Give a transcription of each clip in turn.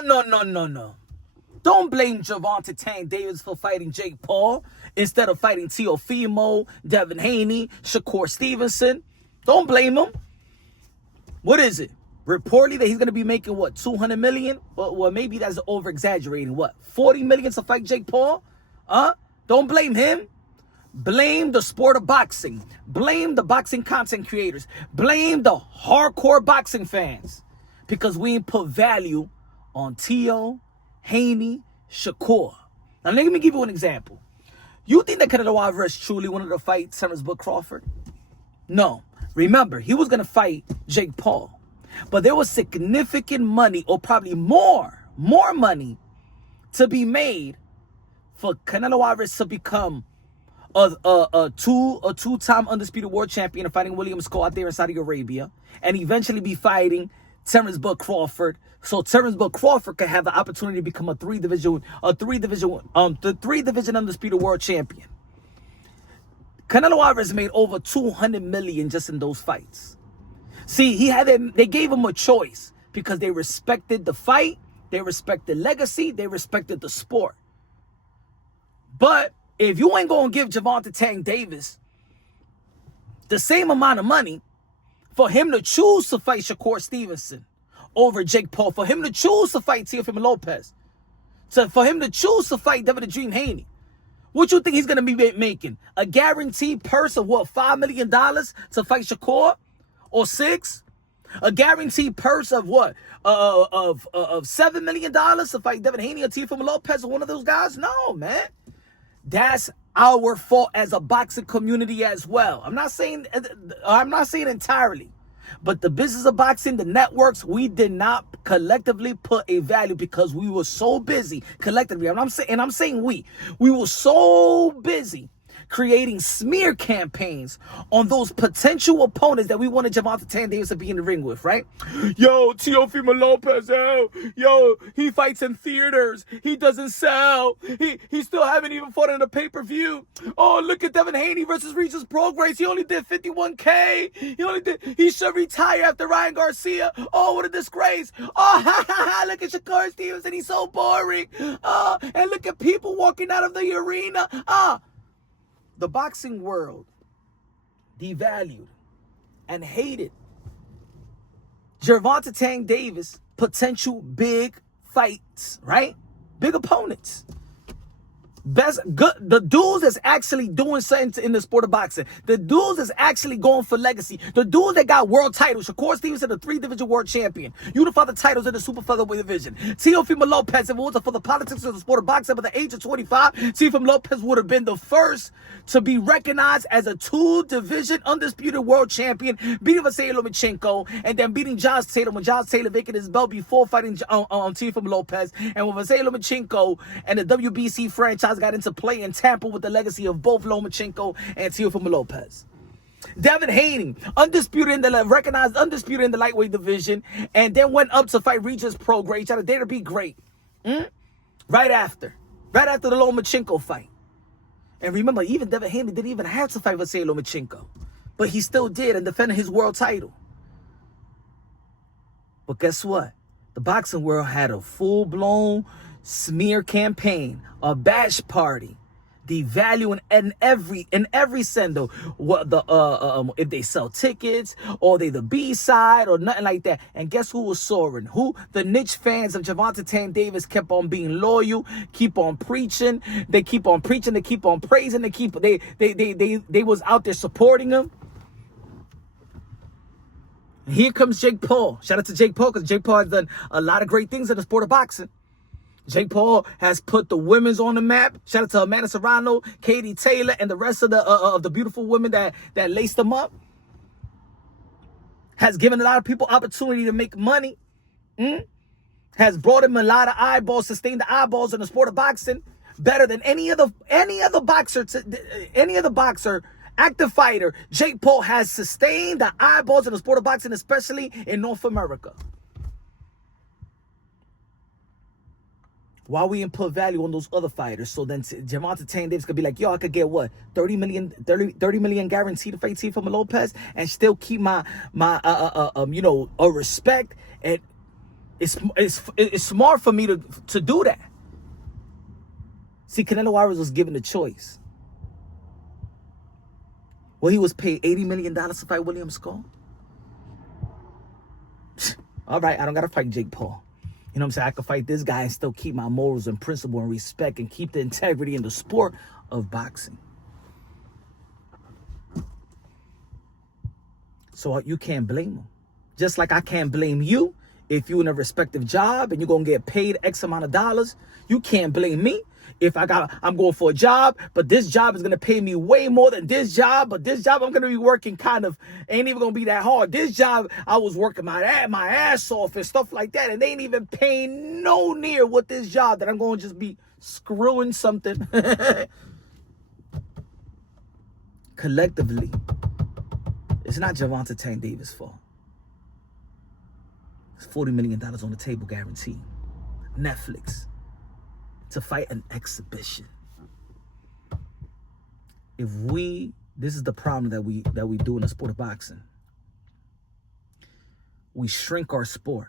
No. Don't blame Gervonta Tank Davis for fighting Jake Paul instead of fighting Teofimo, Devin Haney, Shakur Stevenson. Don't blame him. What is it? Reportedly that he's going to be making, what, $200 million? Well, maybe that's over-exaggerating. What, $40 million to fight Jake Paul? Don't blame him. Blame the sport of boxing. Blame the boxing content creators. Blame the hardcore boxing fans. Because we ain't put value on Teo, Haney, Shakur. Now, let me give you an example. You think that Canelo Alvarez truly wanted to fight Terence Bud Crawford? No. Remember, he was going to fight Jake Paul. But there was significant money, or probably more money to be made for Canelo Alvarez to become a two-time undisputed world champion and fighting William Scott out there in Saudi Arabia, and eventually be fighting Terence Bud Crawford, so Terence Bud Crawford could have the opportunity to become a three division undisputed world champion. Canelo Alvarez made over $200 million just in those fights. See, they gave him a choice because they respected the fight, they respected legacy, they respected the sport. But if you ain't gonna give Gervonta Tank Davis the same amount of money for him to choose to fight Shakur Stevenson over Jake Paul, for him to choose to fight Teofimo Lopez, for him to choose to fight Devin the Dream Haney, what you think he's going to be making? A guaranteed purse of what, $5 million to fight Shakur? Or $6? A guaranteed purse of what? Of $7 million to fight Devin Haney or Teofimo Lopez or one of those guys? No, man. That's our fault as a boxing community as well. I'm not saying entirely, but the business of boxing, the networks, we did not collectively put a value because we were so busy collectively. I'm saying we were so busy creating smear campaigns on those potential opponents that we wanted Gervonta Tank Davis to be in the ring with, right? Yo, Teofimo Lopez, yo, he fights in theaters. He doesn't sell. He still haven't even fought in a pay-per-view. Oh, look at Devin Haney versus Regis Prograis. He only did 51K. He should retire after Ryan Garcia. Oh, what a disgrace. Oh, look at Shakur Stevenson. He's so boring. And look at people walking out of the arena. The boxing world devalued and hated Gervonta Tank Davis' potential big fights, right? Big opponents. The dudes that's actually doing something in the sport of boxing. The dudes that's actually going for legacy. The dudes that got world titles. Shakur Stevenson, the 3-division world champion. Unified the titles in the super featherweight division. Teofimo Lopez, if it wasn't for the politics of the sport of boxing, by the age of 25, Teofimo Lopez would have been the first to be recognized as a 2-division undisputed world champion, beating Vasily Lomachenko, and then beating Josh Taylor when Josh Taylor vacated his belt before fighting Teofimo Lopez. And when Vasily Lomachenko and the WBC franchise got into play and tamper with the legacy of both Lomachenko and Teofimo Lopez. Devin Haney, recognized undisputed in the lightweight division, and then went up to fight Regis Prograis, trying to dare to be great. Right after the Lomachenko fight. And remember, even Devin Haney didn't even have to fight Vasily Lomachenko, but he still did and defended his world title. But guess what? The boxing world had a full-blown smear campaign, a bash party, devaluing in every sendo. What if they sell tickets or they the B side or nothing like that. And guess who was soaring? Who? The niche fans of Gervonta Tank Davis kept on being loyal, keep on preaching. They keep on preaching. They keep on praising. They was out there supporting him. Here comes Jake Paul. Shout out to Jake Paul, because Jake Paul has done a lot of great things in the sport of boxing. Jake Paul has put the women's on the map. Shout out to Amanda Serrano, Katie Taylor, and the rest of the beautiful women that laced them up. Has given a lot of people opportunity to make money. Has brought him a lot of eyeballs, sustained the eyeballs in the sport of boxing better than any other boxer, active fighter. Jake Paul has sustained the eyeballs in the sport of boxing, especially in North America. Why we didn't put value on those other fighters? So then Gervonta Tank Davis could be like, yo, I could get what, 30 million guaranteed to fight Teofimo Lopez and still keep my respect. And It's smart for me to do that. See, Canelo Alvarez was given the choice. Well, he was paid $80 million to fight William Skull. All right, I don't got to fight Jake Paul. You know what I'm saying? I can fight this guy and still keep my morals and principle and respect and keep the integrity in the sport of boxing. So you can't blame him. Just like I can't blame you if you're in a respective job and you're going to get paid X amount of dollars. You can't blame me if I'm going for a job, but this job is going to pay me way more than this job. But this job I'm going to be working ain't even going to be that hard. This job, I was working my ass off and stuff like that. And they ain't even paying no near what this job that I'm going to just be screwing something. Collectively, it's not Gervonta Tank Davis' fault. It's $40 million on the table guaranteed. Netflix. To fight an exhibition. This is the problem that we do in the sport of boxing. We shrink our sport.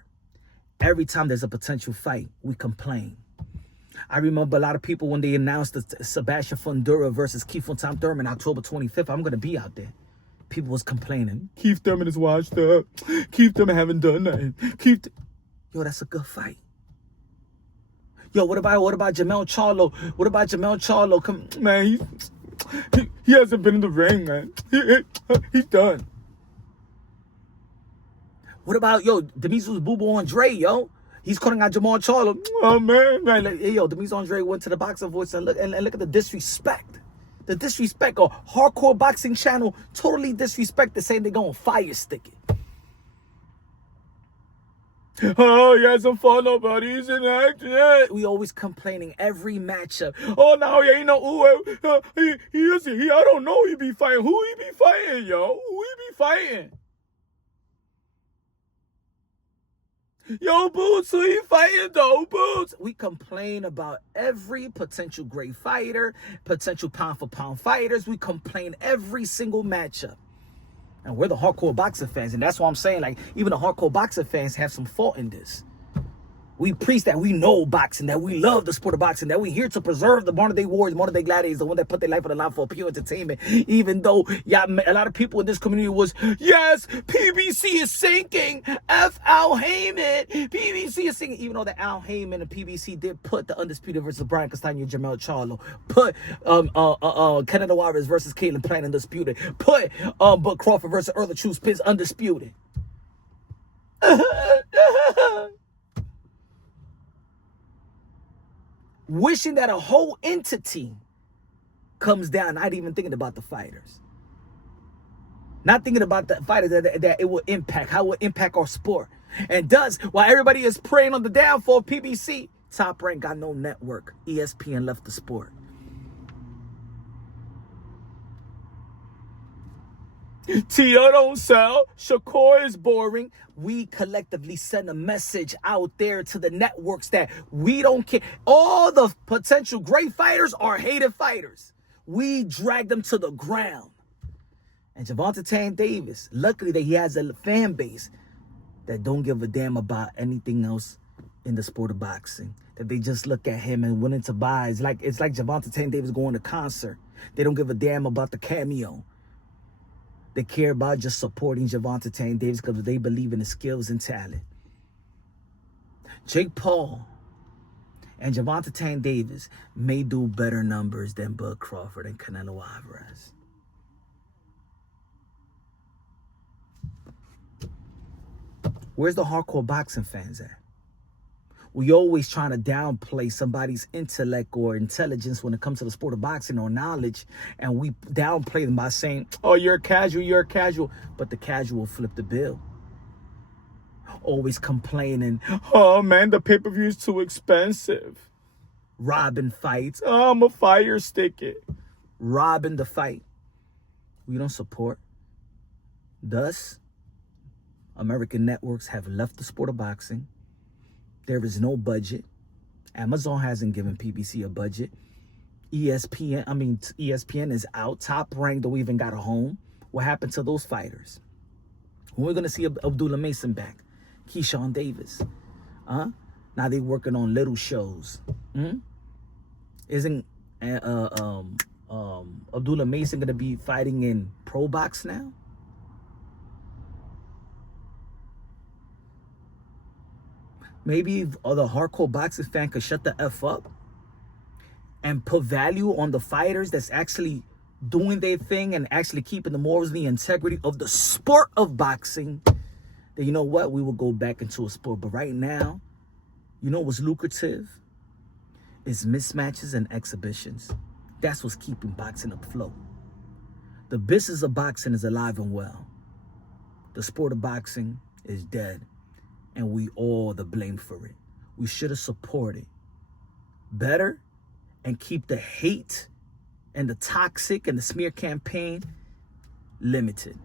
Every time there's a potential fight, we complain. I remember a lot of people when they announced the Sebastian Fundora versus Keith Von Thurman October 25th. I'm going to be out there. People was complaining. Keith Thurman is washed up. Keith Thurman haven't done nothing. Yo, that's a good fight. Yo, what about Jamel Charlo? What about Jamel Charlo? Come, man, he hasn't been in the ring, man. He's done. What about, Demetrius Boo Andre, yo? He's calling out Jamal Charlo. Oh, man. Like, hey, Demetrius Andre went to the Boxing Voice and look at the disrespect. The disrespect. A hardcore boxing channel totally disrespected, saying they're going to fire stick it. Oh, he hasn't fought nobody. He's in action. We always complaining every matchup. Oh, now he ain't I don't know. He be fighting. Who he be fighting, yo? Who he be fighting? Yo, Boots, who he fighting though, Boots? We complain about every potential great fighter, potential pound for pound fighters. We complain every single matchup. And we're the hardcore boxing fans. And that's why I'm saying, like, even the hardcore boxing fans have some fault in this. We preach that we know boxing, that we love the sport of boxing, that we're here to preserve the modern day warriors, modern day gladiators, the one that put their life on the line for pure entertainment. Even though a lot of people in this community was, yes, PBC is sinking. F. Al Heyman. PBC is sinking. Even though the Al Heyman and PBC did put the Undisputed versus Brian Castano, Jamel Charlo, put Canelo Alvarez versus Caleb Plant Undisputed, put Bud Crawford versus Earl of True Spence Undisputed. Wishing that a whole entity comes down, not even thinking about the fighters. Not thinking about the fighters that it will impact, how it will impact our sport. And thus, while everybody is preying on the downfall of PBC, Top Rank got no network. ESPN left the sport. Tio don't sell. Shakur is boring. We collectively send a message out there to the networks that we don't care. All the potential great fighters are hated fighters. We drag them to the ground. And Gervonta Tank Davis, luckily that he has a fan base that don't give a damn about anything else in the sport of boxing. That they just look at him and willing to buy. It's like Gervonta Tank Davis going to concert. They don't give a damn about the cameo. They care about just supporting Gervonta Tank Davis because they believe in his skills and talent. Jake Paul and Gervonta Tank Davis may do better numbers than Bud Crawford and Canelo Alvarez. Where's the hardcore boxing fans at? We always trying to downplay somebody's intellect or intelligence when it comes to the sport of boxing or knowledge. And we downplay them by saying, oh, you're a casual. But the casual flip the bill. Always complaining, oh, man, the pay-per-view is too expensive. Robbing fights. Oh, I'm a fire stick it. Robbing the fight. We don't support. Thus, American networks have left the sport of boxing. There is no budget. Amazon hasn't given PBC a budget. ESPN is out. Top Rank don't even got a home. What happened to those fighters? When we're going to see Abdullah Mason back? Keyshawn Davis. Now they working on little shows. Isn't Abdullah Mason gonna be fighting in pro box now? Maybe other hardcore boxing fan could shut the F up and put value on the fighters that's actually doing their thing and actually keeping the morals and the integrity of the sport of boxing. Then you know what? We will go back into a sport. But right now, you know what's lucrative? Is mismatches and exhibitions. That's what's keeping boxing afloat. The business of boxing is alive and well. The sport of boxing is dead. And we all the blame for it. We should have supported better and keep the hate and the toxic and the smear campaign limited.